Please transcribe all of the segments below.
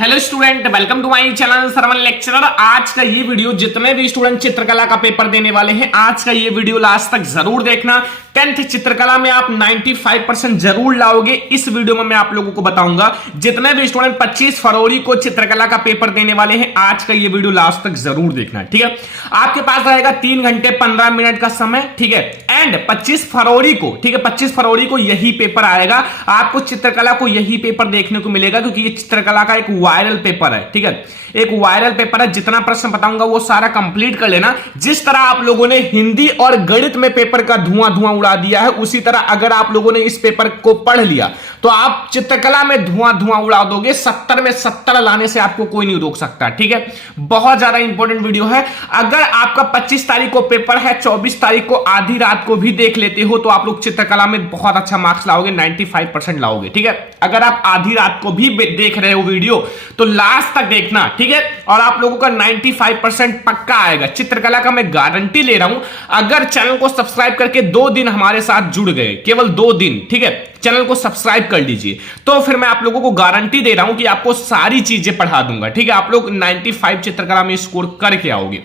Hello student, welcome to my channel Sarvan lecturer. आज का ये वीडियो जितने भी स्टूडेंट चित्रकला का पेपर देने वाले हैं, आज का ये वीडियो लास्ट तक जरूर देखना। 10th चित्रकला में आप 95% जरूर लाओगे। इस वीडियो में मैं आप लोगों को बताऊंगा जितने भी स्टूडेंट 25 फरवरी को चित्रकला का पेपर देने वाले हैं, आज का ये वीडियो लास्ट तक जरूर देखना। ठीक है, आपके पास रहेगा 3 घंटे 15 मिनट का समय। ठीक है, एंड 25 फरवरी को, ठीक है, 25 फरवरी को यही पेपर आएगा। आपको चित्रकला को यही पेपर देखने को मिलेगा क्योंकि ये चित्रकला का एक वायरल पेपर है। ठीक है, एक वायरल पेपर है। जितना प्रश्न बताऊंगा वो सारा कंप्लीट कर लेना। जिस तरह आप लोगों ने हिंदी और गणित में पेपर का धुआं धुआं उड़ा दिया है, उसी तरह अगर आप लोगों ने इस पेपर को पढ़ लिया तो आप चित्रकला में धुआं धुआं उड़ा दोगे। 70 में 70 लाने से आपको कोई नहीं रोक सकता। ठीक है, बहुत ज्यादा इंपॉर्टेंट वीडियो है। अगर आपका 25 तारीख को पेपर है, 24 तारीख को आधी रात को भी देख लेते हो तो आप लोग चित्रकला में बहुत अच्छा मार्क्स लाओगे, 95% लाओगे। ठीक है, अगर आप आधी रात को भी देख रहे हो वीडियो तो लास्ट तक देखना। ठीक है, और आप लोगों का 95% पक्का आएगा। चित्रकला का मैं गारंटी ले रहा हूं। अगर चैनल को सब्सक्राइब करके 2 दिन हमारे साथ जुड़ गए, केवल 2 दिन, ठीक है, चैनल को सब्सक्राइब कर लीजिए, तो फिर मैं आप लोगों को गारंटी दे रहा हूं कि आपको सारी चीजें पढ़ा दूंगा। ठीक है, आप लोग 95 चित्रकला में स्कोर करके आओगे,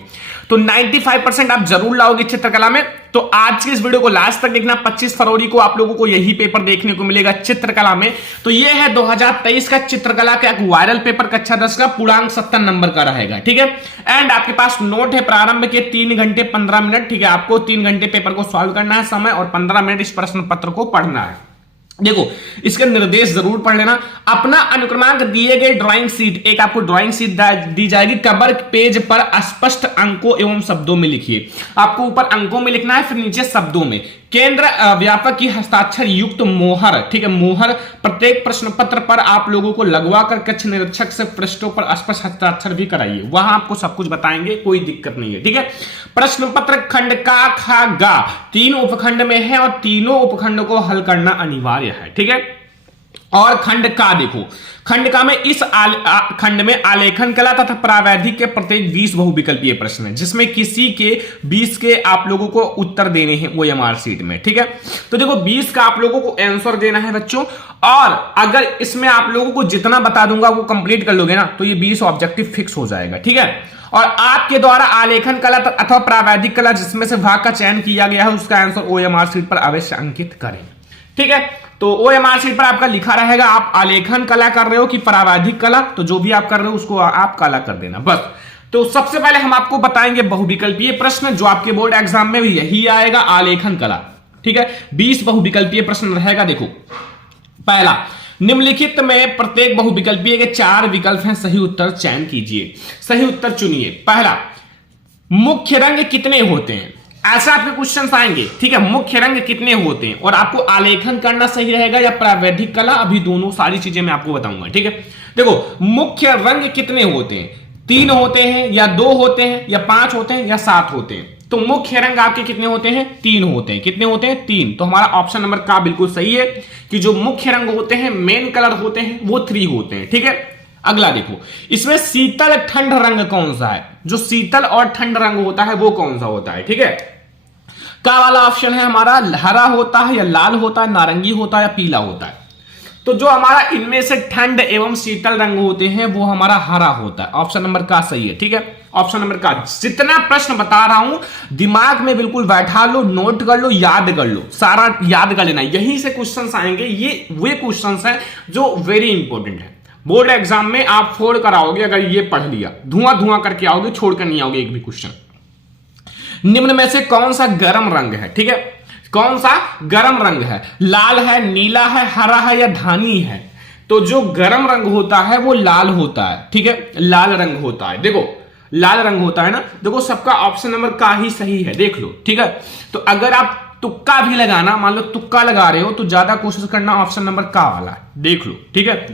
तो 95% आप जरूर लाओगे चित्रकला में। तो आज के इस वीडियो को लास्ट तक देखना। 25 फरवरी को आप लोगों को यही पेपर देखने को मिलेगा चित्रकला में। तो यह है 2023 का चित्रकला का एक वायरल पेपर, कक्षा 10 का, पूर्णांक 70 नंबर का रहेगा। ठीक है, एंड आपके पास नोट है प्रारंभ के 3 घंटे 15 मिनट। ठीक है, आपको 3 घंटे पेपर को सॉल्व करना है समय, और 15 मिनट इस प्रश्न पत्र को पढ़ना है। देखो, इसके निर्देश जरूर पढ़ लेना। अपना अनुक्रमांक दिए गए ड्राइंग शीट, एक आपको ड्राइंग शीट दी जाएगी, कवर पेज पर स्पष्ट अंकों एवं शब्दों में लिखिए। आपको ऊपर अंकों में लिखना है, फिर नीचे शब्दों में। केंद्र व्यापक की हस्ताक्षर युक्त मोहर, ठीक है, मोहर प्रत्येक प्रश्न पत्र पर आप लोगों को लगवाकर कक्ष निरीक्षक से पृष्ठों पर स्पष्ट हस्ताक्षर भी कराइए। वहां आपको सब कुछ बताएंगे, कोई दिक्कत नहीं है। ठीक है, प्रश्न पत्र खंड का, खा, गा 3 उपखंड में है और तीनों उपखंडों को हल करना अनिवार्य है। ठीक है, और खंड का देखो, खंड का में इस खंड में आलेखन कला तथा प्रावैधिक के प्रत्येक 20 बहुविकल्पीय प्रश्न है, जिसमें किसी के 20 के आप लोगों को उत्तर देने हैं OMR शीट में। ठीक है, तो देखो 20 का आप लोगों को आंसर देना है बच्चों, और अगर इसमें आप लोगों को जितना बता दूंगा वो कंप्लीट कर लोगे ना तो ये 20 ऑब्जेक्टिव फिक्स हो जाएगा। ठीक है, और आपके द्वारा आलेखन कला अथवा प्रावैधिक कला जिसमें से भाग का चयन किया गया है उसका आंसर OMR शीट पर अवश्य अंकित करें। ठीक है, तो OMR शीट पर आपका लिखा रहेगा आप आलेखन कला कर रहे हो कि प्रावैधिक कला, तो जो भी आप कर रहे हो उसको आप कला कर देना बस। तो सबसे पहले हम आपको बताएंगे बहुविकल्पीय प्रश्न, जो आपके बोर्ड एग्जाम में भी यही आएगा, आलेखन कला। ठीक है, 20 बहुविकल्पीय प्रश्न रहेगा। देखो, पहला, निम्नलिखित में प्रत्येक बहुविकल्पीय के 4 विकल्प हैं, सही उत्तर चयन कीजिए। सही उत्तर चुनिए। पहला, मुख्य रंग कितने होते हैं, ऐसा आपके क्वेश्चंस आएंगे। ठीक है, मुख्य रंग कितने होते हैं, और आपको आलेखन करना सही रहेगा या प्रावैधिक कला, अभी दोनों सारी चीजें मैं आपको बताऊंगा। ठीक है, देखो, मुख्य रंग कितने होते हैं, 3 होते हैं या 2 होते हैं या 5 होते हैं या 7 होते हैं। तो मुख्य रंग आपके कितने होते हैं, 3 होते हैं। कितने होते हैं, 3। तो हमारा ऑप्शन नंबर का बिल्कुल सही है कि जो मुख्य रंग होते हैं, मेन कलर होते हैं, वो 3 होते हैं। ठीक है, अगला देखो, इसमें शीतल ठंड रंग कौन सा है, जो शीतल और ठंड रंग होता है वो कौन सा होता है। ठीक है, का वाला ऑप्शन है हमारा हरा होता है या लाल होता है, नारंगी होता है या पीला होता है। तो जो हमारा इनमें से ठंड एवं शीतल रंग होते हैं वो हमारा हरा होता है। ऑप्शन नंबर का सही है। ठीक है, ऑप्शन नंबर का। जितना प्रश्न बता रहा हूं दिमाग में बिल्कुल बैठा लो, नोट कर लो, याद कर लो, सारा याद कर लेना। यहीं से क्वेश्चंस आएंगे, ये वे क्वेश्चंस हैं जो वेरी इंपॉर्टेंट है। बोर्ड एग्जाम में आप फोड़ कर आओगे अगर ये पढ़ लिया, धुआं धुआं करके आओगे, छोड़कर नहीं आओगे एक भी क्वेश्चन। निम्न में से कौन सा गर्म रंग है, ठीक है, कौन सा गर्म रंग है, लाल है, नीला है, हरा है या धानी है। तो जो गर्म रंग होता है वो लाल होता है। ठीक है, लाल रंग होता है। देखो, लाल रंग होता है ना। देखो, सबका ऑप्शन नंबर का ही सही है, देख लो। ठीक है, तो अगर आप तुक्का भी लगाना, मान लो तुक्का लगा रहे हो तो ज्यादा कोशिश करना ऑप्शन नंबर का वाला, देख लो। ठीक है,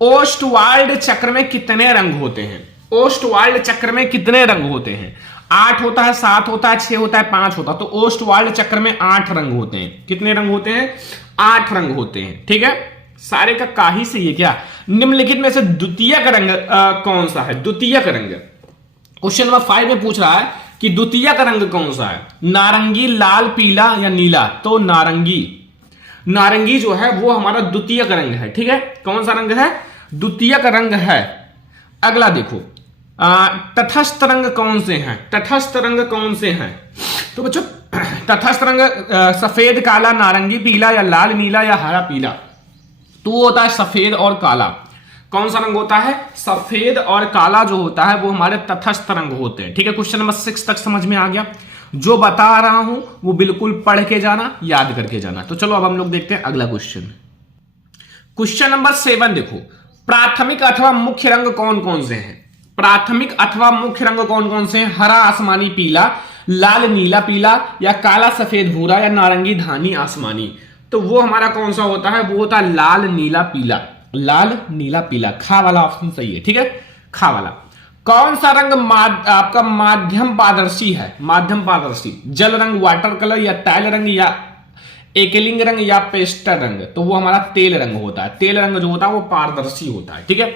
ओस्टवाल्ड चक्र में कितने रंग होते हैं, ओस्टवाल्ड चक्र में कितने रंग होते हैं, 8 होता है, 7 होता है, 6 होता है, 5 होता है। तो ओस्टवाल्ड चक्र में 8 रंग होते हैं। कितने रंग होते हैं, 8 रंग होते हैं। ठीक है, सारे का ही सही है क्या। निम्नलिखित में से द्वितीयक रंग कौन सा है, द्वितीयक रंग। क्वेश्चन नंबर 5 में पूछ रहा है कि द्वितीयक रंग कौन सा है, नारंगी, लाल, पीला या नीला। तो नारंगी, नारंगी जो है वो हमारा द्वितीयक रंग है। ठीक है, कौन सा रंग है, द्वितीयक रंग है। अगला देखो, तटस्थ रंग कौन से हैं? तटस्थ रंग कौन से हैं? तो बच्चों तटस्थ रंग सफेद, काला, नारंगी, पीला या लाल, नीला या हरा, पीला। तो वो होता है सफेद और काला। कौन सा रंग होता है? सफेद और काला जो होता है वो हमारे तटस्थ रंग होते हैं। ठीक है, क्वेश्चन नंबर 6 तक समझ में आ गया। जो बता रहा हूं वो बिल्कुल पढ़ के जाना, याद करके जाना। तो चलो अब हम लोग देखते हैं अगला क्वेश्चन। क्वेश्चन नंबर 7 देखो, प्राथमिक अथवा मुख्य रंग कौन कौन से हैं? प्राथमिक अथवा मुख्य रंग कौन कौन से हैं? हरा, आसमानी, पीला, लाल, नीला, पीला या काला, सफेद, भूरा या नारंगी, धानी, आसमानी। तो वो हमारा कौन सा होता है? वो होता है लाल, नीला, पीला। लाल, नीला, पीला, खा वाला ऑप्शन सही है। ठीक है, खा वाला। कौन सा रंग आपका माध्यम पारदर्शी है? माध्यम पारदर्शी, जल रंग, वाटर कलर या तैल रंग या एकलिंग रंग या पेस्टर रंग। तो वो हमारा तेल रंग होता है। तेल रंग जो होता है वो पारदर्शी होता है। ठीक है,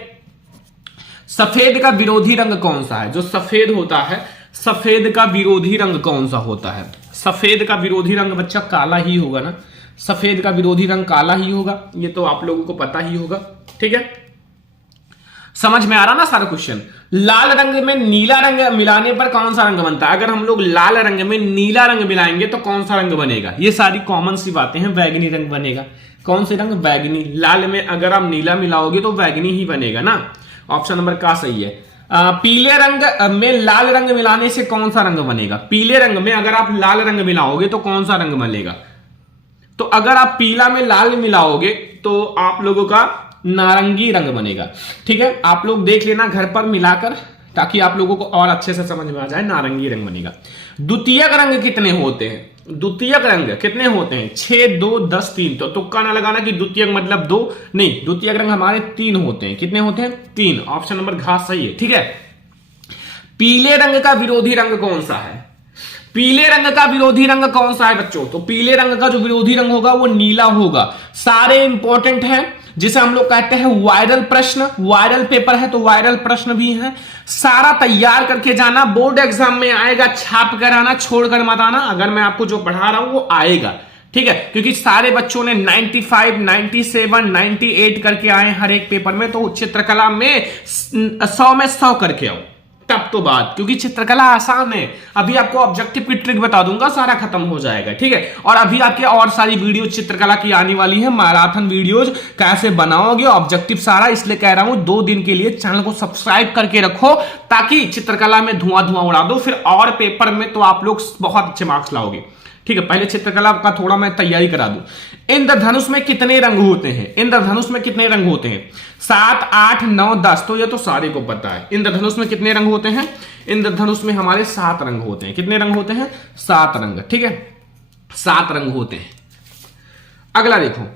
सफेद का विरोधी रंग कौन सा है? जो सफेद होता है, सफेद का विरोधी रंग कौन सा होता है? सफेद का विरोधी रंग बच्चा काला ही होगा ना। सफेद का विरोधी रंग काला ही होगा, ये तो आप लोगों को पता ही होगा। ठीक है, समझ में आ रहा ना सारा क्वेश्चन। लाल रंग में नीला रंग मिलाने पर कौन सा रंग बनता है? अगर हम लोग लाल रंग में नीला रंग मिलाएंगे तो कौन सा रंग बनेगा? ये सारी कॉमन सी बातें हैं। बैगनी रंग बनेगा। कौन से रंग? बैगनी। लाल में अगर आप नीला मिलाओगे तो बैगनी ही बनेगा ना। ऑप्शन नंबर का सही है। पीले रंग में लाल रंग मिलाने से कौन सा रंग बनेगा? पीले रंग में अगर आप लाल रंग मिलाओगे तो कौन सा रंग बनेगा? तो अगर आप पीला में लाल मिलाओगे तो आप लोगों का नारंगी रंग बनेगा। ठीक है, आप लोग देख लेना घर पर मिलाकर, ताकि आप लोगों को और अच्छे से समझ में आ जाए। नारंगी रंग बनेगा। द्वितीयक रंग कितने होते हैं? द्वितीयक रंग कितने होते हैं? 6, 2, 10, 3। तो तुक्का ना लगाना कि द्वितीयक मतलब 2, नहीं, द्वितीयक रंग हमारे 3 होते हैं। कितने होते हैं? 3। ऑप्शन नंबर घ सही है। ठीक है, पीले रंग का विरोधी रंग कौन सा है? पीले रंग का विरोधी रंग कौन सा है बच्चों? तो पीले रंग का जो विरोधी रंग होगा वो नीला होगा। सारे इंपॉर्टेंट हैं, जिसे हम लोग कहते हैं वायरल प्रश्न। वायरल पेपर है तो वायरल प्रश्न भी है। सारा तैयार करके जाना, बोर्ड एग्जाम में आएगा। छाप कर आना, छोड़कर मत आना। अगर मैं आपको जो पढ़ा रहा हूं वो आएगा। ठीक है, क्योंकि सारे बच्चों ने 95, 97, 98 करके आए हर एक पेपर में। तो चित्रकला में 100 में 100 करके आओ, तब तो बात, क्योंकि चित्रकला आसान है। अभी आपको ऑब्जेक्टिव की ट्रिक बता दूंगा, सारा खत्म हो जाएगा। ठीक है, और अभी आपके और सारी वीडियो चित्रकला की आने वाली है। मैराथन वीडियोज कैसे बनाओगे, ऑब्जेक्टिव सारा। इसलिए कह रहा हूं 2 दिन के लिए चैनल को सब्सक्राइब करके रखो, ताकि चित्रकला में धुआं उड़ा दो। फिर और पेपर में तो आप लोग बहुत अच्छे मार्क्स लाओगे। ठीक है, पहले चित्रकला का थोड़ा मैं तैयारी करा दूं। इंद्रधनुष में कितने रंग होते हैं? इंद्रधनुष में कितने रंग होते हैं? 7, 8, 9, 10। तो ये तो सारे को पता है। इंद्रधनुष में कितने रंग होते हैं? इंद्रधनुष में हमारे 7 रंग होते हैं। कितने रंग होते हैं? 7 रंग। ठीक है, 7 रंग होते हैं। अगला देखो,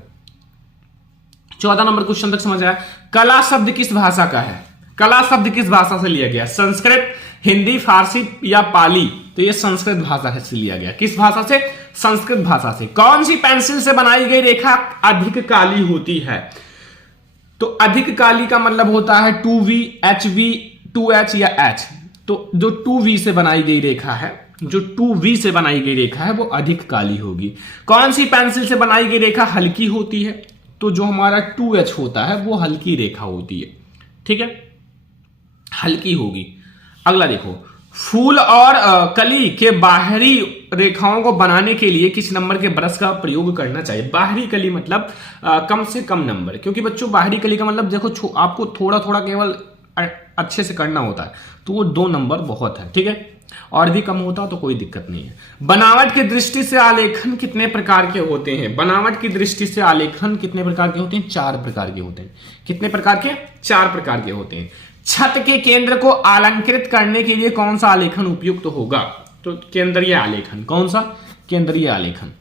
14 नंबर क्वेश्चन तक समझ आया। कला शब्द किस भाषा का है? कला शब्द किस भाषा से लिया गया? संस्कृत, हिंदी, फारसी या पाली? तो ये संस्कृत भाषा से लिया गया। किस भाषा से? संस्कृत भाषा से। कौन सी पेंसिल से बनाई गई रेखा अधिक काली होती है? तो अधिक काली का मतलब होता है 2V, HV, 2H या H। तो जो 2V से बनाई गई रेखा है, जो 2V से बनाई गई रेखा है वो अधिक काली होगी। कौन सी पेंसिल से बनाई गई रेखा हल्की होती है? तो जो हमारा 2H होता है वो हल्की रेखा होती है। ठीक है, हल्की होगी। अगला देखो, फूल और कली के बाहरी रेखाओं को बनाने के लिए किस नंबर के ब्रश का प्रयोग करना चाहिए? बाहरी कली मतलब कम से कम नंबर, क्योंकि बच्चों बाहरी कली का मतलब देखो आपको थोड़ा थोड़ा केवल अच्छे से करना होता है, तो वो 2 नंबर बहुत है। ठीक है, और भी कम होता तो कोई दिक्कत नहीं है। बनावट की दृष्टि से आलेखन कितने प्रकार के होते हैं? बनावट की दृष्टि से आलेखन कितने प्रकार के होते हैं? 4 प्रकार के होते हैं। कितने प्रकार के? 4 प्रकार के होते हैं। छत के केंद्र को अलंकृत करने के लिए कौन सा आलेखन उपयुक्त होगा? तो केंद्रीय आलेखन। कौन सा? केंद्रीय आलेखन।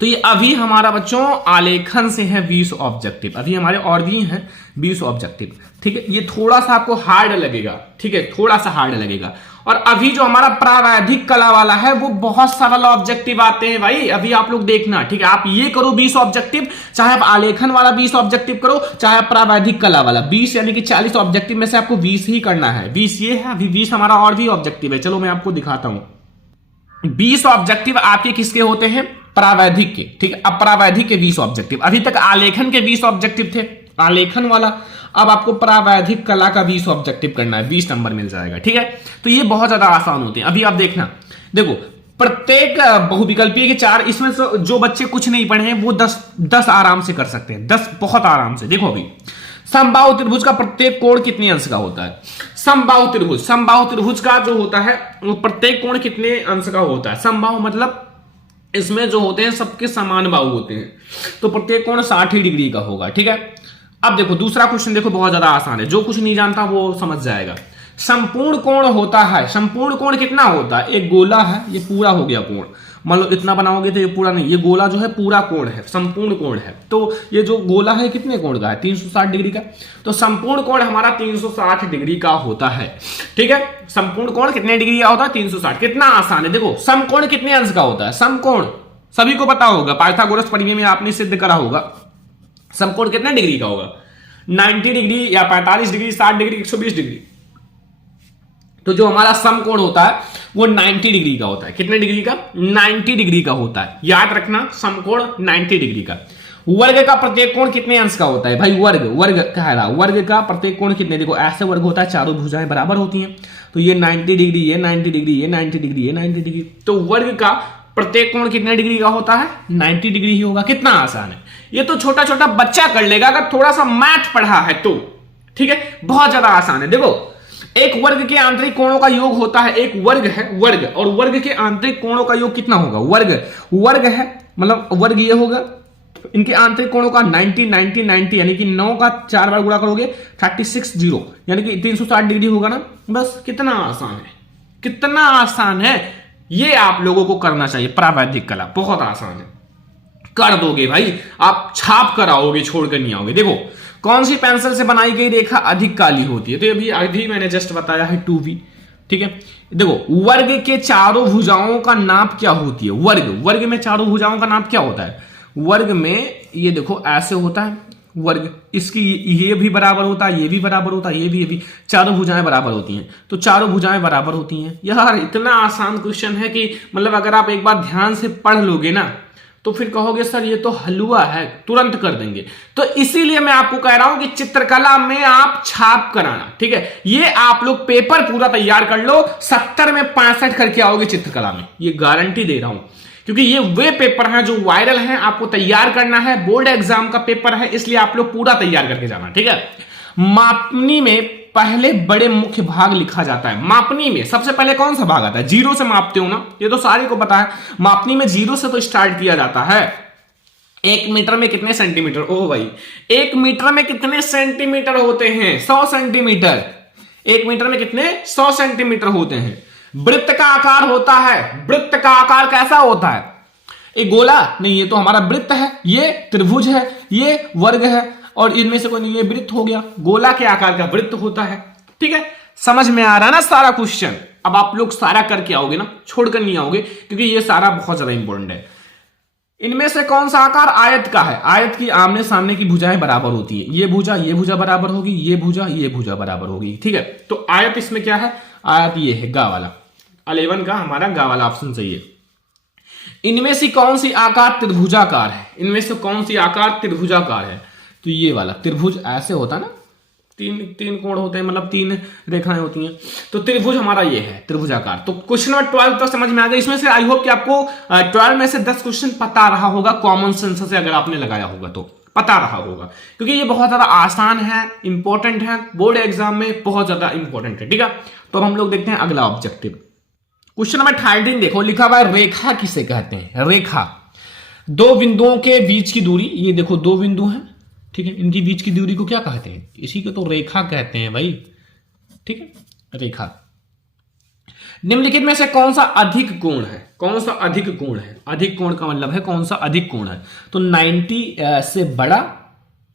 तो ये अभी हमारा बच्चों आलेखन से है 20 ऑब्जेक्टिव। अभी हमारे और भी हैं 20 ऑब्जेक्टिव। ठीक है, ये थोड़ा सा आपको हार्ड लगेगा। ठीक है, थोड़ा सा हार्ड लगेगा। और अभी जो हमारा प्रावैधिक कला वाला है वो बहुत सरल ऑब्जेक्टिव आते हैं भाई। अभी आप लोग देखना। ठीक है, आप ये करो 20 ऑब्जेक्टिव, चाहे आप आलेखन वाला 20 ऑब्जेक्टिव करो, चाहे आप प्रावैधिक कला वाला 20, यानी कि 40 ऑब्जेक्टिव में से आपको 20 ही करना है। 20 ये है, अभी 20 हमारा और भी ऑब्जेक्टिव है। चलो मैं आपको दिखाता हूं। 20 ऑब्जेक्टिव आपके किसके होते हैं? प्रावैधिक के। ठीक है, अब प्रावैधिक के 20 ऑब्जेक्टिव। अभी तक आलेखन के 20 ऑब्जेक्टिव थे। आलेखन वाला। अब आपको प्रावैधिक कला का 20 ऑब्जेक्टिव करना है, 20 नंबर मिल जाएगा, ठीक है। तो ये बहुत ज्यादा आसान होते हैं। अभी आप देखना, देखो प्रत्येक बहुविकल्पीय के 4, इसमें से जो बच्चे कुछ नहीं पढ़े हैं वो 10 आराम से कर सकते हैं, 10 बहुत आराम से। देखो अभी समबाहु त्रिभुज का प्रत्येक कोण कितने अंश का होता है? समबाहु त्रिभुज का जो होता है वो प्रत्येक कोण कितने अंश का होता है? समबाहु मतलब इसमें जो होते हैं सबके समान बाहु होते हैं, तो प्रत्येक कोण 60 डिग्री का होगा, ठीक है। अब देखो दूसरा क्वेश्चन, देखो बहुत ज्यादा आसान है, जो कुछ नहीं जानता वो समझ जाएगा। संपूर्ण कोण होता है, संपूर्ण कोण कितना होता है? एक गोला है, ये पूरा हो गया कोण, मान लो इतना बनाओगे तो ये पूरा नहीं, ये गोला जो है पूरा कोण है, संपूर्ण कोण है। तो ये जो गोला है कितने कोण का है? 360 डिग्री का। तो संपूर्ण कोण हमारा 360 डिग्री का होता है, ठीक है। संपूर्ण कोण कितने डिग्री का होता है? 360। कितना आसान है। देखो समकोण कितने अंश का होता है? समकोण सभी को पता होगा, पाइथागोरस परिमेय में आपने सिद्ध करा होगा। समकोण कितने डिग्री का होगा? 90 डिग्री या 45 डिग्री, 60 डिग्री, 120 डिग्री। तो जो हमारा समकोण होता है वो 90 डिग्री का होता है। कितने डिग्री का? 90 डिग्री का होता है। याद रखना, समकोण 90 डिग्री का। वर्ग का प्रत्येक कोण कितने अंश का होता है? भाई वर्ग कह रहा, वर्ग का प्रत्येक कोण कितने? देखो ऐसे वर्ग होता है, चारों भुजाएं बराबर होती हैं, तो ये 90 डिग्री, ये 90 डिग्री, ये 90 डिग्री, ये 90 डिग्री। तो वर्ग का प्रत्येक कोण कितने डिग्री का होता है? 90 डिग्री ही होगा। कितना आसान है, ये तो छोटा छोटा बच्चा कर लेगा अगर थोड़ा सा मैथ पढ़ा है तो, ठीक है। बहुत ज्यादा आसान है। देखो एक वर्ग के आंतरिक कोणों का योग होता है, एक वर्ग है वर्ग, और वर्ग के आंतरिक कोणों का योग कितना होगा? वर्ग है मतलब वर्ग ये होगा, इनके आंतरिक कोणों का 90 90 90, यानी कि 9 का 4 बार गुणा करोगे 36 0, यानी कि 360 डिग्री होगा ना। बस कितना आसान है, कितना आसान है। ये आप लोगों को करना चाहिए, प्रावैधिक कला बहुत आसान है, कर दोगे भाई, आप छाप कर आओगे, छोड़कर नहीं आओगे। देखो कौन सी पेंसिल से बनाई गई रेखा अधिक काली होती है? तो अभी मैंने जस्ट बताया है 2V, ठीक है। देखो वर्ग के चारों भुजाओं का नाप क्या होती है? वर्ग में चारों भुजाओं का नाप क्या होता है? वर्ग में ये देखो ऐसे होता है वर्ग, इसकी ये भी बराबर होता है, ये भी बराबर होता है, ये भी चारों भुजाएं बराबर होती हैं, तो चारों भुजाएं बराबर होती हैं। यार इतना आसान क्वेश्चन है कि मतलब अगर आप एक बार ध्यान से पढ़ लोगे ना तो फिर कहोगे सर ये तो हलवा है, तुरंत कर देंगे। तो इसीलिए मैं आपको कह रहा हूं कि चित्रकला में आप छाप कराना, ठीक है। ये आप लोग पेपर पूरा तैयार कर लो, 70 में 65 करके आओगे चित्रकला में, ये गारंटी दे रहा हूं, क्योंकि ये वे पेपर हैं जो वायरल हैं, आपको तैयार करना है, बोर्ड एग्जाम का पेपर है, इसलिए आप लोग पूरा तैयार करके जाना, ठीक है। मापनी में पहले बड़े मुख्य भाग लिखा जाता है। मापनी में सबसे पहले कौन सा भाग आता है? 0 से मापते हो ना, ये तो सारे को पता है। मापनी में 0 से तो स्टार्ट किया जाता है। 1 मीटर में कितने सेंटीमीटर? ओ भाई 1 मीटर में कितने सेंटीमीटर होते हैं? 100 सेंटीमीटर। 1 मीटर में कितने? 100 सेंटीमीटर होते हैं। वृत्त का आकार होता है, वृत्त का आकार कैसा होता है? एक गोला नहीं, ये तो हमारा वृत्त है, ये त्रिभुज है, ये वर्ग है, और इनमें से कोई नहीं, ये वृत्त हो गया, गोला के आकार का वृत्त होता है, ठीक है। समझ में आ रहा है ना सारा क्वेश्चन? अब आप लोग सारा करके आओगे ना, छोड़कर नहीं आओगे, क्योंकि ये सारा बहुत ज्यादा इंपॉर्टेंट है। इनमें से कौन सा आकार आयत का है? आयत की आमने सामने की भुजाएं बराबर होती है, ये भुजा बराबर होगी, ये भुजा बराबर होगी, ठीक है। तो आयत इसमें क्या है? आयत ये है गा वाला, 11 का हमारा गा वाला ऑप्शन सही है। इनमें से कौन सी आकार त्रिभुजाकार है? इनमें से कौन सी आकार त्रिभुजाकार है? तो ये वाला त्रिभुज ऐसे होता है ना, तीन कोण होते हैं, मतलब 3 रेखाएं होती हैं, तो त्रिभुज हमारा ये है, त्रिभुजाकार। तो क्वेश्चन नंबर 12 तक समझ में आ गया। इसमें से आई होप कि आपको 12 में से 10 क्वेश्चन पता रहा होगा, कॉमन सेंस से अगर आपने लगाया होगा तो पता रहा होगा, क्योंकि ये बहुत ज्यादा आसान है, इंपॉर्टेंट है, बोर्ड एग्जाम में बहुत ज्यादा इंपॉर्टेंट है, ठीक है। तो अब हम लोग देखते हैं अगला ऑब्जेक्टिव। क्वेश्चन नंबर 13 देखो, लिखा हुआ है रेखा किसे कहते हैं? रेखा, 2 बिंदुओं के बीच की दूरी, ये देखो 2 बिंदु हैं, ठीक है, इनकी बीच की दूरी को क्या कहते हैं? इसी को तो रेखा कहते हैं भाई, ठीक है, रेखा। निम्नलिखित में से कौन सा अधिक कोण है? कौन सा अधिक कोण है? अधिक कोण का मतलब है कौन सा अधिक कोण है? तो 90 से बड़ा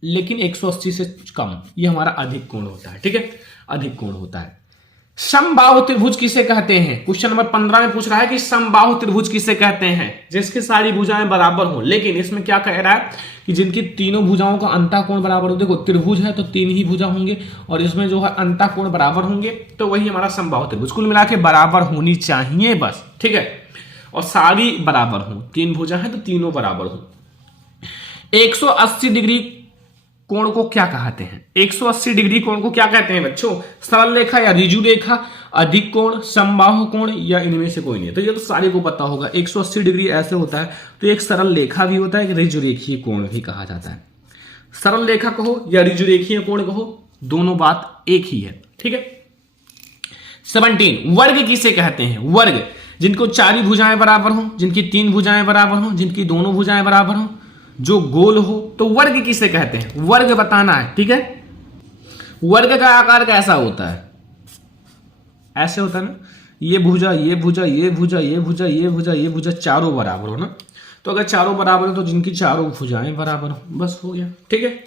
लेकिन 180 से कम, ये हमारा अधिक कोण होता है, ठीक है, अधिक कोण होता है। समबाहु त्रिभुज किसे कहते हैं? क्वेश्चन नंबर 15 में पूछ रहा है कि समबाहु त्रिभुज किसे कहते हैं? जिसकी सारी भुजाएं बराबर हो, लेकिन इसमें क्या कह रहा है कि जिनकी तीनों भुजाओं का अंतःकोण बराबर हो। देखो त्रिभुज है तो 3 ही भुजा होंगे, और इसमें जो है अंतःकोण बराबर होंगे, तो वही हमारा समबाहु त्रिभुज। कुल मिला के बराबर होनी चाहिए बस, ठीक है, और सारी बराबर हो। 3 भुजा है तो तीनों बराबर हो। 180 डिग्री कोण को क्या कहते हैं? 180 डिग्री कोण को क्या कहते हैं बच्चों? सरल रेखा या ऋजु रेखा, अधिक कोण, समबाहु कोण, या इनमें से कोई नहीं है। तो ये तो सारे को पता होगा। 180 डिग्री ऐसे होता है, तो एक सरल रेखा भी होता है, एक ऋजु रेखीय कोण भी कहा जाता है। सरल रेखा कहो या ऋजु रेखीय कोण कहो, दोनों बात एक ही है, ठीक है। 17 वर्ग किसे कहते हैं? वर्ग जिनको चारी भुजाएं बराबर हो, जिनकी 3 भुजाएं बराबर हो, जिनकी दोनों भुजाएं बराबर हो, जो गोल हो, तो वर्ग किसे कहते हैं? वर्ग बताना है, ठीक है। वर्ग का आकार कैसा होता है? ऐसे होता है ना, ये भुजा, ये भुजा, ये भुजा, ये भुजा, ये भुजा, ये भुजा, चारों बराबर हो ना। तो अगर चारों बराबर हो तो जिनकी चारों भुजाएं बराबर हो, बस हो गया, ठीक है।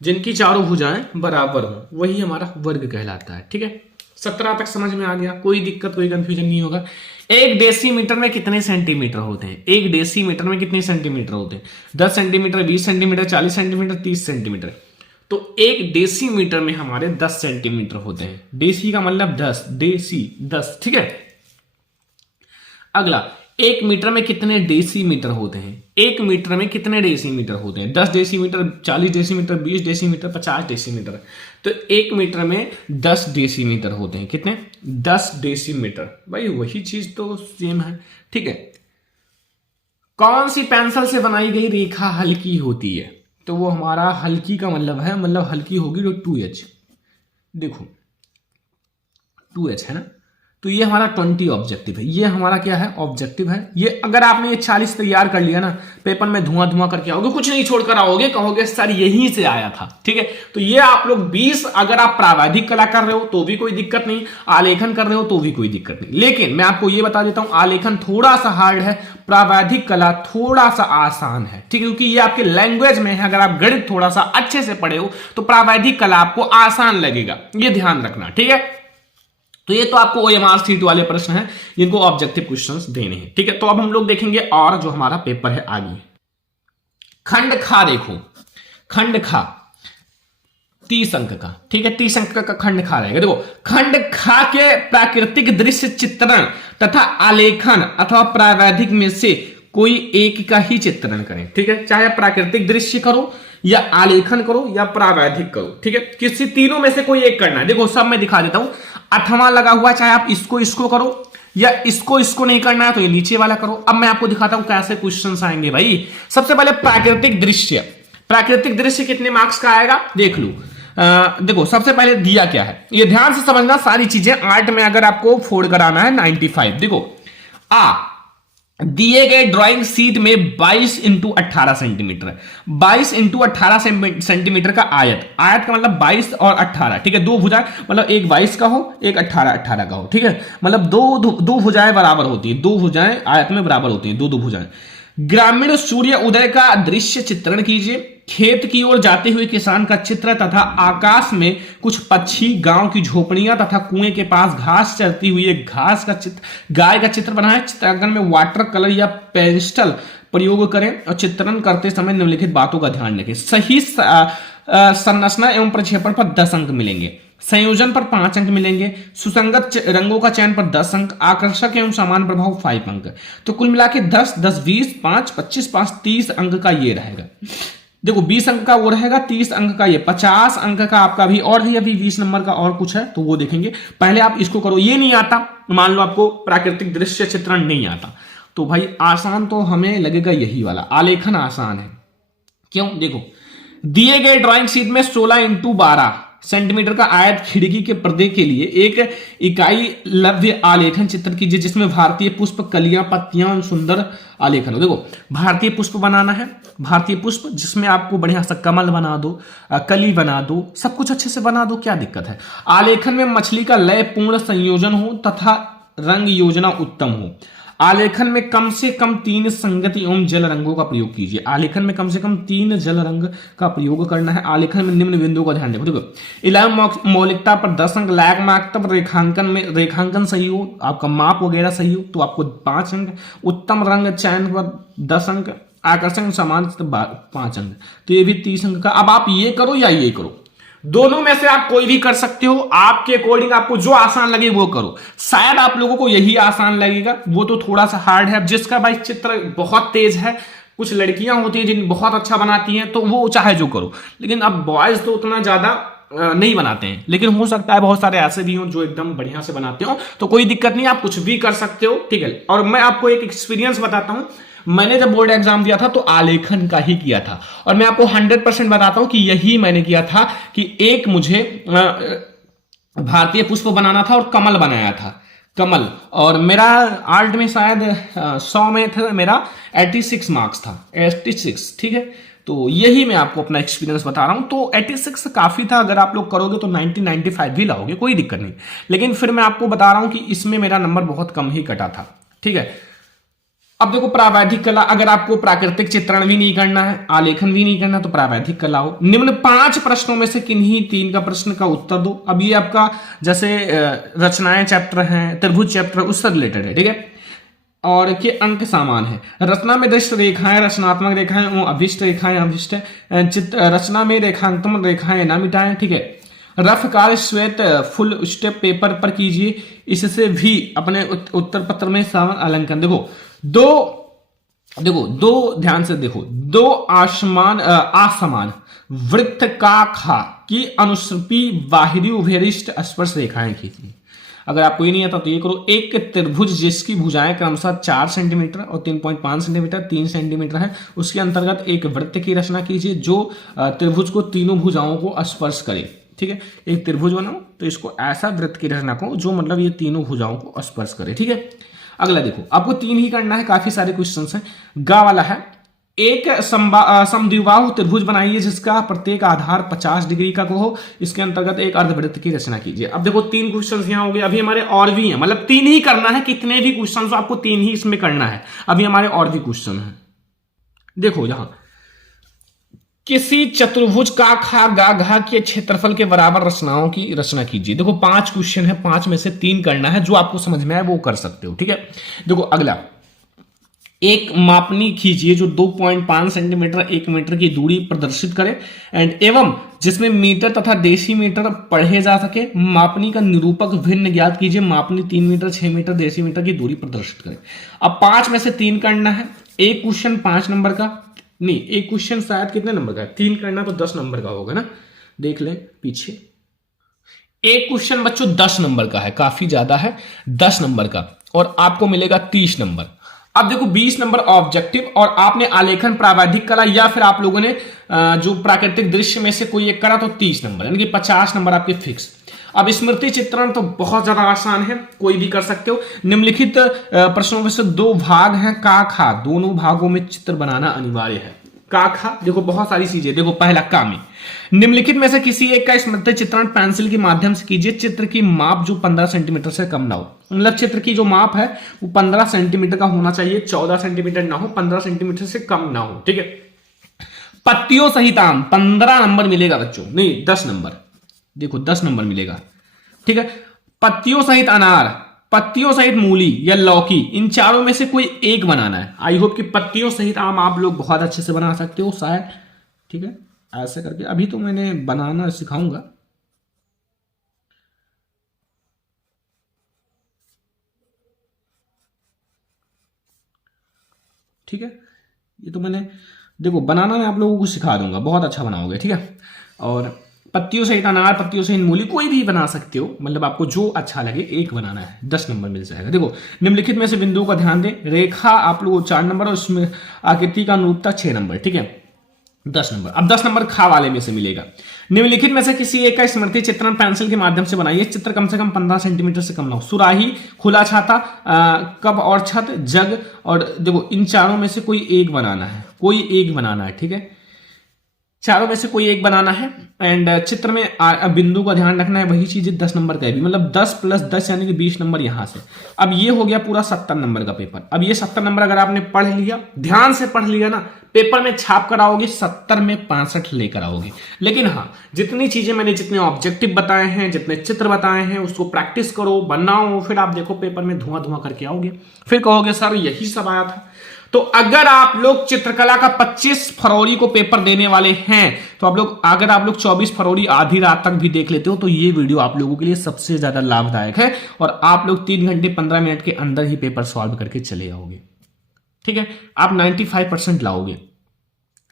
जिनकी चारों भुजाएं बराबर हो वही हमारा वर्ग कहलाता है, ठीक है। 17 तक समझ में आ गया, कोई दिक्कत कोई कंफ्यूजन नहीं होगा। 1 डेसीमीटर में कितने सेंटीमीटर होते हैं? 1 डेसीमीटर में कितने सेंटीमीटर होते हैं? 10 सेंटीमीटर, 20 सेंटीमीटर, 40 सेंटीमीटर, 30 सेंटीमीटर। तो 1 डेसीमीटर में हमारे 10 सेंटीमीटर होते हैं। डेसी का मतलब 10, डेसी 10, ठीक है। अगला, 1 मीटर में कितने डेसीमीटर होते हैं? 1 मीटर में कितने डेसीमीटर होते हैं? 10 डेसीमीटर, 40 डेसीमीटर, 20 डेसीमीटर, 50 डेसीमीटर। तो 1 मीटर में 10 डेसीमीटर होते हैं। कितने? 10 डेसीमीटर। भाई वही चीज तो सेम है, ठीक है। कौन सी पेंसिल से बनाई गई रेखा हल्की होती है? तो वो हमारा हल्की का मतलब है, मतलब हल्की होगी तो 2H। देखो 2H है ना, तो ये हमारा 20 ऑब्जेक्टिव है। ये हमारा क्या है? ऑब्जेक्टिव है। ये अगर आपने ये 40 तैयार कर लिया ना, पेपर में धुआं धुआं करके आओगे, कुछ नहीं छोड़कर आओगे, कहोगे सर यहीं से आया था, ठीक है। तो ये आप लोग 20, अगर आप प्रावैधिक कला कर रहे हो तो भी कोई दिक्कत नहीं, आलेखन कर रहे हो तो भी कोई दिक्कत नहीं। लेकिन मैं आपको ये बता देता हूं, आलेखन थोड़ा सा हार्ड है, प्रावैधिक कला थोड़ा सा आसान है, ठीक है, क्योंकि ये आपके लैंग्वेज में है। अगर आप गणित थोड़ा सा अच्छे से पढ़े हो तो प्रावैधिक कला आपको आसान लगेगा, ये ध्यान रखना, ठीक है। तो ये तो आपको OMR सीट वाले प्रश्न हैं जिनको ऑब्जेक्टिव क्वेश्चंस देने हैं, ठीक है। तो अब हम लोग देखेंगे और जो हमारा पेपर है आगे। खंड खा देखो, खंड खा 30 अंक का, ठीक है, 30 अंक का खंड खा रहेगा। देखो खंड खा के प्राकृतिक दृश्य चित्रण तथा आलेखन अथवा प्रावैधिक में से कोई एक का ही चित्रण करें, ठीक है। चाहे प्राकृतिक दृश्य करो या आलेखन करो या प्रावैधिक करो, ठीक है। किसी तीनों में से कोई एक करना है। देखो सब मैं दिखा देता हूं, 8वां लगा हुआ, चाहे आप इसको करो या इसको नहीं करना है तो ये नीचे वाला करो। अब मैं आपको दिखाता हूं कैसे क्वेश्चंस आएंगे भाई। सबसे पहले प्राकृतिक दृश्य, प्राकृतिक दृश्य कितने मार्क्स का आएगा देख लो। देखो सबसे पहले दिया क्या है, ये ध्यान से समझना सारी चीजें। आर्ट में अगर आपको फोड़ कराना है 95। देखो दिए गए ड्राइंग शीट में 22 इंटू 18 सेंटीमीटर, 22 इंटू 18 सेंटीमीटर का आयत, आयत का मतलब 22 और 18, ठीक है। दो भुजाएं, मतलब एक 22 का हो, एक 18 का हो, ठीक है। मतलब दो भुजाएं बराबर होती है, दो भुजाएं आयत में बराबर होती हैं, दो भुजाएं। ग्रामीण सूर्य उदय का दृश्य चित्रण कीजिए। खेत की ओर जाते हुए किसान का चित्र तथा आकाश में कुछ पक्षी, गांव की झोपड़ियां तथा कुएं के पास घास चरती हुई एक घास का चित्र, गाय का चित्र बनाएं। चित्रांकन में वाटर कलर या पेंस्टल प्रयोग करें और चित्रण करते समय निम्नलिखित बातों का ध्यान रखें। सही संरचना एवं प्रक्षेपण पर 10 अंक मिलेंगे, संयोजन पर 5 अंक मिलेंगे, सुसंगत रंगों का चयन पर 10 अंक, आकर्षक एवं समान प्रभाव 5 अंक। तो कुल मिला के 10, 10, 20, 5, 25, 5, 30 अंक का ये रहेगा। देखो 20 अंक का वो रहेगा, 30 अंक का ये, 50 अंक का आपका भी, और भी अभी 20 नंबर का और कुछ है तो वो देखेंगे। पहले आप इसको करो। ये नहीं आता, मान लो आपको प्राकृतिक दृश्य चित्रण नहीं आता, तो भाई आसान तो हमें लगेगा यही वाला, आलेखन आसान है। क्यों? देखो दिए गए ड्राइंग शीट में 16 इंटू 12 सेंटीमीटर का आयत खिड़की के पर्दे के लिए एक इकाई लव्य आलेखन चित्र कीजिए जिसमें भारतीय पुष्प, कलियां, पत्तियां, सुंदर आलेखन हो। देखो भारतीय पुष्प बनाना है, भारतीय पुष्प जिसमें आपको बढ़िया सा कमल बना दो, कली बना दो, सब कुछ अच्छे से बना दो, क्या दिक्कत है। आलेखन में मछली का लय पूर्ण संयोजन हो तथा रंग योजना उत्तम हो। आलेखन में कम से कम 3 संगति एवं जल रंगों का प्रयोग कीजिए। आलेखन में कम से कम 3 जल रंग का प्रयोग करना है। आलेखन में निम्न बिंदुओं का ध्यान रखो। देखो इलाम मौलिकता पर 10 अंक, लायक मार्क पर रेखांकन में रेखांकन सही हो, आपका माप वगैरह सही हो तो आपको 5 अंक, उत्तम रंग चयन पर 10 अंक, आकर्षण समान 5 अंक। तो ये भी 30 अंक का। अब आप ये करो या ये करो, दोनों में से आप कोई भी कर सकते हो, आपके अकॉर्डिंग आपको जो आसान लगे वो करो। शायद आप लोगों को यही आसान लगेगा, वो तो थोड़ा सा हार्ड है। जिसका भाई चित्र बहुत तेज है, कुछ लड़कियां होती हैं जिन बहुत अच्छा बनाती हैं, तो वो चाहे जो करो, लेकिन अब बॉयज तो उतना ज्यादा नहीं बनाते हैं, लेकिन हो सकता है बहुत सारे ऐसे भी हों जो एकदम बढ़िया से बनाते हो, तो कोई दिक्कत नहीं, आप कुछ भी कर सकते हो, ठीक है। और मैं आपको एक एक्सपीरियंस बताता हूं, मैंने जब बोर्ड एग्जाम दिया था तो आलेखन का ही किया था, और मैं आपको 100% बताता हूं कि यही मैंने किया था कि एक मुझे भारतीय पुष्प बनाना था और कमल बनाया था, कमल, और मेरा आर्ट में शायद 100 में था, मेरा 86 मार्क्स था, 86, ठीक है। तो यही मैं आपको अपना एक्सपीरियंस बता रहा हूं। तो 86 काफी था, अगर आप लोग करोगे तो 90-95 भी लाओगे, कोई दिक्कत नहीं, लेकिन फिर मैं आपको बता रहा हूं कि इसमें मेरा नंबर बहुत कम ही कटा था, ठीक है। अब देखो प्रावैधिक कला, अगर आपको प्राकृतिक चित्रण भी नहीं करना है, आलेखन भी नहीं करना, तो प्रावैधिक कला हो। निम्न 5 प्रश्नों में से किन्हीं 3 का प्रश्न का उत्तर दो। अब ये आपका जैसे रचनाएं चैप्टर हैं, त्रिभुज चैप्टर उससे रिलेटेड है, ठीक है। और के अंक समान है। रचना में दृष्ट रेखाएं रचनात्मक रेखाएं वो अभिष्ट रेखाएं अभिष्ट है। चित्र रचना में रेखांकन रेखाएं ना मिटाएं, ठीक है। रफ कार्य श्वेत फुल स्टेप पेपर पर कीजिए, इससे भी अपने उत्तर पत्र में सावन अलंकन। देखो ध्यान से देखो, दो असमान वृत्त का खा की अनुश्रुति बाहरी उभयरिष्ट स्पर्श रेखाएं खींची। अगर आपको ये नहीं आता तो ये करो। एक त्रिभुज जिसकी भुजाएं क्रमशः 4 सेंटीमीटर और 3.5 सेंटीमीटर 3 सेंटीमीटर है, उसके अंतर्गत एक वृत्त की रचना कीजिए जो त्रिभुज को तीनों भुजाओं को स्पर्श करे, ठीक है। एक त्रिभुज बनाओ तो इसको ऐसा वृत्त की रचना को जो मतलब ये तीनों भुजाओं को स्पर्श करे, ठीक है। अगला देखो, आपको 3 ही करना है, काफी सारे क्वेश्चन हैं। गा वाला है, एक समद्विबाहु त्रिभुज बनाइए जिसका प्रत्येक आधार 50 डिग्री का हो, इसके अंतर्गत एक अर्धवृत्त की रचना कीजिए। अब देखो 3 क्वेश्चन यहाँ हो गए, अभी हमारे और भी हैं, मतलब 3 ही करना है, कितने भी क्वेश्चन हो आपको 3 ही इसमें करना है। अभी हमारे और भी क्वेश्चन है, देखो यहां किसी चतुर्भुज का खा गा घा के क्षेत्रफल के बराबर रचनाओं की रचना कीजिए। देखो 5 क्वेश्चन है, 5 में से 3 करना है, जो आपको समझ में आए वो कर सकते हो, ठीक है। देखो अगला, एक मापनी खींचिए जो 2.5 सेंटीमीटर 1 मीटर की दूरी प्रदर्शित करे एवं जिसमें मीटर तथा डेसीमीटर पढ़े जा सके। मापनी का निरूपक भिन्न ज्ञात कीजिए। मापनी 3 मीटर 6 मीटर डेसीमीटर की दूरी प्रदर्शित करे। अब 5 में से 3 करना है। एक क्वेश्चन 5 नंबर का नहीं, एक क्वेश्चन शायद कितने नंबर का है, 3 करना तो 10 नंबर का होगा ना, देख लें पीछे। एक क्वेश्चन बच्चों 10 नंबर का है, काफी ज्यादा है, 10 नंबर का, और आपको मिलेगा 30 नंबर। अब देखो 20 नंबर ऑब्जेक्टिव, और आपने आलेखन प्रावैधिक कला या फिर आप लोगों ने जो प्राकृतिक दृश्य में से कोई एक करा तो 30 नंबर, यानी कि 50 नंबर आपके फिक्स। अब स्मृति चित्रण तो बहुत ज्यादा आसान है, कोई भी कर सकते हो। निम्नलिखित प्रश्नों में से 2 भाग हैं, का खा, दोनों भागों में चित्र बनाना अनिवार्य है। का खा देखो बहुत सारी चीजें, देखो पहला का में निम्नलिखित में से किसी एक का स्मृति चित्रण पेंसिल के माध्यम से कीजिए। चित्र की माप जो 15 सेंटीमीटर से कम ना हो, मतलब चित्र की जो माप है वो 15 सेंटीमीटर का होना चाहिए, 14 सेंटीमीटर ना हो, 15 सेंटीमीटर से कम ना हो, ठीक है। पत्तियों सहित आम 15 नंबर मिलेगा बच्चों, नहीं 10 नंबर, देखो 10 नंबर मिलेगा, ठीक है। पत्तियों सहित अनार, पत्तियों सहित मूली या लौकी, इन चारों में से कोई एक बनाना है। आई होप कि पत्तियों सहित आम आप लोग बहुत अच्छे से बना सकते हो शायद, ठीक है। ऐसे करके अभी तो मैंने बनाना सिखाऊंगा, ठीक है। ये तो मैंने देखो बनाना मैं आप लोगों को सिखा दूंगा, बहुत अच्छा बनाओगे, ठीक है। और पत्तियों सहित अनार, पत्तियों सहित मूली, कोई भी बना सकते हो, मतलब आपको जो अच्छा लगे एक बनाना है, 10 नंबर मिल जाएगा। देखो निम्नलिखित में से बिंदुओं का ध्यान दें। रेखा आप लोगों को 4 नंबर और उसमें आकृति का अनुरूपता 6 नंबर, ठीक है, 10 नंबर। अब 10 नंबर खा वाले में से मिलेगा। निम्नलिखित में से किसी एक का स्मृति चित्रण पेंसिल के माध्यम से बनाइए। चित्र कम से कम 15 सेंटीमीटर से कम ना हो। सुराही, खुला छाता, कप और छत, जग, और देखो इन चारों में से कोई एक बनाना है, कोई एक बनाना है, ठीक है। चारों में से कोई एक बनाना है। एंड चित्र में बिंदु का ध्यान रखना है, वही चीज 10 नंबर का है भी, मतलब 10 + 10 यानी कि 20 नंबर यहां से। अब ये हो गया पूरा 70 नंबर का पेपर। अब ये 70 नंबर अगर आपने पढ़ लिया, ध्यान से पढ़ लिया ना, पेपर में छाप कर आओगे 70 में 65 लेकर आओगे। लेकिन हाँ, जितनी चीजें मैंने, जितने ऑब्जेक्टिव बताए हैं, जितने चित्र बताए हैं, उसको प्रैक्टिस करो, बनाओ, फिर आप देखो पेपर में धुआं धुआं करके आओगे, फिर कहोगे सर यही सब आया था। तो अगर आप लोग चित्रकला का 25 फरवरी को पेपर देने वाले हैं, तो अगर आप लोग 24 फरवरी आधी रात तक भी देख लेते हो तो ये वीडियो आप लोगों के लिए सबसे ज्यादा लाभदायक है, और आप लोग 3 घंटे 15 मिनट के अंदर ही पेपर सॉल्व करके चले आओगे। ठीक है, आप 95% लाओगे।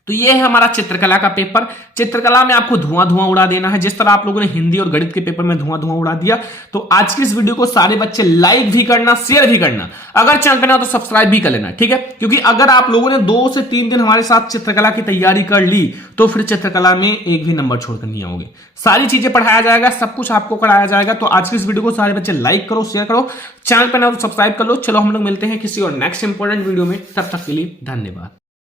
तो ये है हमारा चित्रकला का पेपर। चित्रकला में आपको धुआं धुआं उड़ा देना है, जिस तरह आप लोगों ने हिंदी और गणित के पेपर में धुआं धुआं उड़ा दिया। तो आज की इस वीडियो को सारे बच्चे लाइक भी करना, शेयर भी करना, अगर चैनल पे ना हो तो सब्सक्राइब भी कर लेना, ठीक है। क्योंकि अगर आप लोगों ने 2 से 3 दिन हमारे साथ चित्रकला की तैयारी कर ली तो फिर चित्रकला में एक भी नंबर छोड़कर नहीं आओगे। सारी चीजें पढ़ाया जाएगा, सब कुछ आपको कराया जाएगा। तो आज की इस वीडियो को सारे बच्चे लाइक करो, शेयर करो, चैनल पे ना हो तो सब्सक्राइब कर लो। चलो हम लोग मिलते हैं किसी और नेक्स्ट इंपॉर्टेंट वीडियो में, तब तक के लिए धन्यवाद।